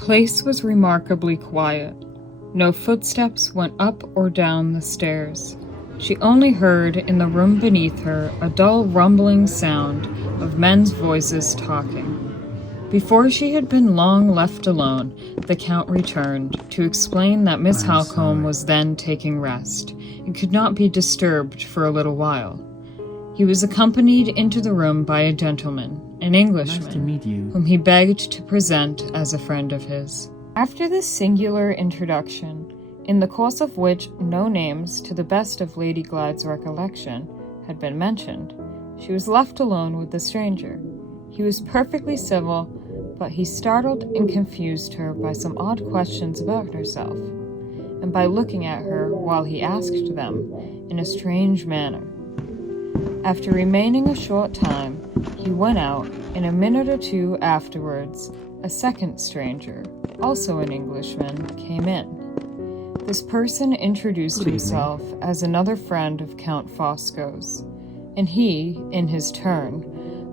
place was remarkably quiet. No footsteps went up or down the stairs. She only heard in the room beneath her a dull rumbling sound of men's voices talking. Before she had been long left alone, the Count returned to explain that Miss Halcombe was then taking rest and could not be disturbed for a little while. He was accompanied into the room by a gentleman, an Englishman, Nice to meet you. whom he begged to present as a friend of his. After this singular introduction, in the course of which no names, to the best of Lady Glyde's recollection, had been mentioned, she was left alone with the stranger. He was perfectly civil, but he startled and confused her by some odd questions about herself, and by looking at her while he asked them in a strange manner. After remaining a short time, he went out, and a minute or two afterwards, a second stranger, also an Englishman, came in. This person introduced himself as another friend of Count Fosco's, and he, in his turn,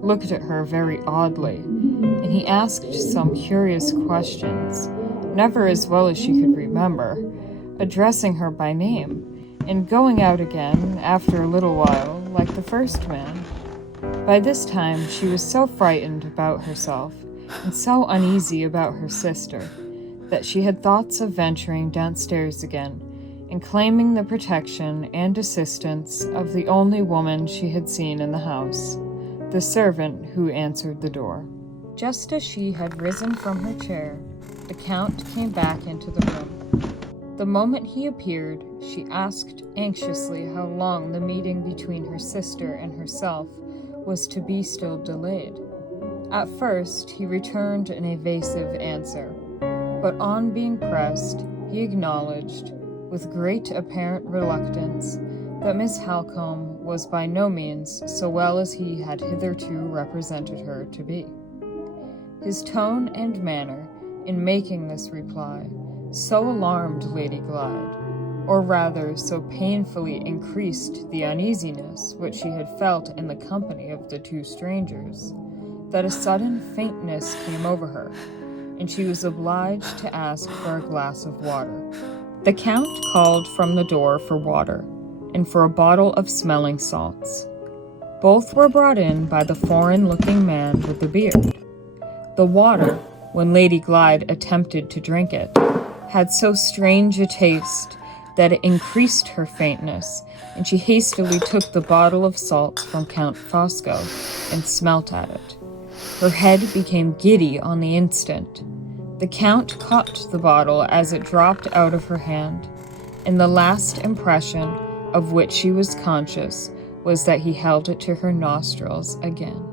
looked at her very oddly, and he asked some curious questions, never as well as she could remember, addressing her by name, and going out again, after a little while, like the first man. By this time she was so frightened about herself, and so uneasy about her sister, that she had thoughts of venturing downstairs again, and claiming the protection and assistance of the only woman she had seen in the house, the servant who answered the door. Just as she had risen from her chair, the Count came back into the room. The moment he appeared, she asked anxiously how long the meeting between her sister and herself was to be still delayed. At first, he returned an evasive answer, but on being pressed, he acknowledged, with great apparent reluctance, that Miss Halcombe was by no means so well as he had hitherto represented her to be. His tone and manner, in making this reply, so alarmed Lady Glyde, or rather so painfully increased the uneasiness which she had felt in the company of the two strangers, that a sudden faintness came over her, and she was obliged to ask for a glass of water. The Count called from the door for water, and for a bottle of smelling salts. Both were brought in by the foreign-looking man with the beard. The water, when Lady Glyde attempted to drink it, had so strange a taste that it increased her faintness, and she hastily took the bottle of salts from Count Fosco and smelt at it. Her head became giddy on the instant. The Count caught the bottle as it dropped out of her hand, and the last impression of which she was conscious was that he held it to her nostrils again.